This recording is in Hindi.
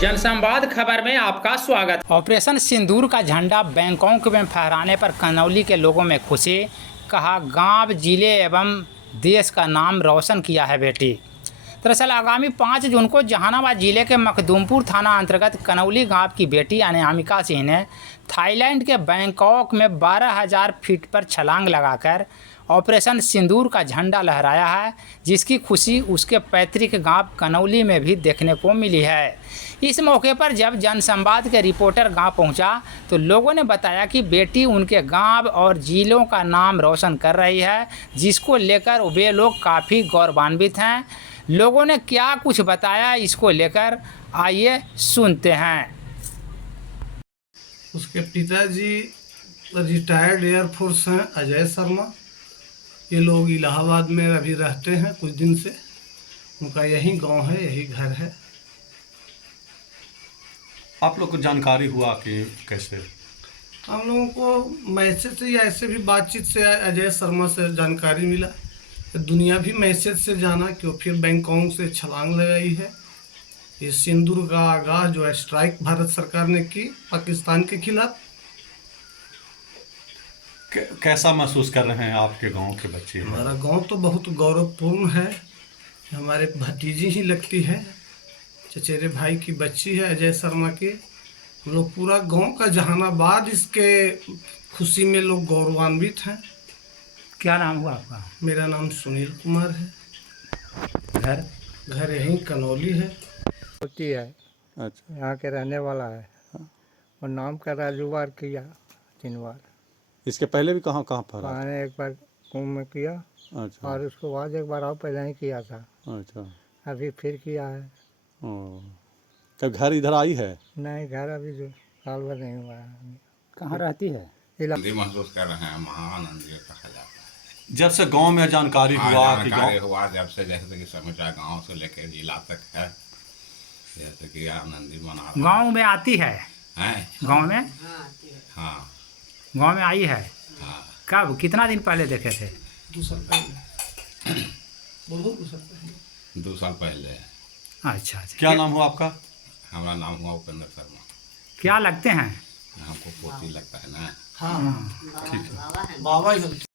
जनसंवाद खबर में आपका स्वागत। ऑपरेशन सिंदूर का झंडा बैंकॉक में फहराने पर कनौली के लोगों में खुशी। कहा, गांव, जिले एवं देश का नाम रोशन किया है बेटी। दरअसल आगामी 5 जून को जहानाबाद जिले के मखदूमपुर थाना अंतर्गत कनौली गांव की बेटी अनामिका सिंह ने थाईलैंड के बैंकॉक में 12,000 फीट पर छलांग लगाकर ऑपरेशन सिंदूर का झंडा लहराया है, जिसकी खुशी उसके पैतृक गांव कनौली में भी देखने को मिली है। इस मौके पर जब जनसंवाद के रिपोर्टर गांव पहुंचा तो लोगों ने बताया कि बेटी उनके गांव और जिलों का नाम रोशन कर रही है, जिसको लेकर वे लोग काफ़ी गौरवान्वित हैं। लोगों ने क्या कुछ बताया इसको लेकर, आइए सुनते हैं। उसके पिताजी रिटायर्ड एयरफोर्स हैं, अजय शर्मा। ये लोग इलाहाबाद में अभी रहते हैं कुछ दिन से। उनका यही गांव है, यही घर है। आप लोग को जानकारी हुआ कि कैसे? हम लोगों को मैसेज से या ऐसे भी बातचीत से अजय शर्मा से जानकारी मिला। दुनिया भी मैसेज से जाना क्यों फिर बैंकॉक से छलांग लगाई है। ये सिंदूर का आगाज जो स्ट्राइक भारत सरकार ने की पाकिस्तान के खिलाफ। कैसा महसूस कर रहे हैं आपके गांव के बच्चे? हमारा गांव तो बहुत गौरवपूर्ण है। हमारे भतीजी ही लगती है, चचेरे भाई की बच्ची है अजय शर्मा की। हम लोग पूरा गांव का जहानाबाद इसके खुशी में लोग गौरवान्वित हैं। क्या नाम हुआ आपका? मेरा नाम सुनील कुमार है। घर यहीं कनौली है। होती है। अच्छा, यहाँ के रहने वाला है। और नाम का राजूवार किया 3 बार। इसके पहले भी कहाँ कहाँ फहरा? मैंने एक बार कुंभ में किया। अच्छा, और उसके बाद एक बार और पहले ही किया था। अच्छा। अभी फिर किया है। तब घर इधर आई है? नहीं, घर अभी जो साल भर नहीं हुआ है। कहाँ रहती है? आनंदी महसूस कर रहे हैं, महाआनंदी कहा जाता है। जब से गांव में जानकारी हुआ कि जानकारी हुआ जब से, जैसे कि समूचा गांव से लेकर जिला तक है, जैसे कि आनंदी मना गांव में आती है? गांव में? हाँ, गांव में आई है। हाँ। कब, कितना दिन पहले देखे थे? 2 साल पहले। बोलो 2 साल पहले। 2 साल पहले। अच्छा। क्या नाम हुआ आपका? हमारा नाम हुआ उपेंद्र शर्मा। क्या लगते हैं? हमको पोती लगता है ना। हाँ, ठीक है। बाबा ही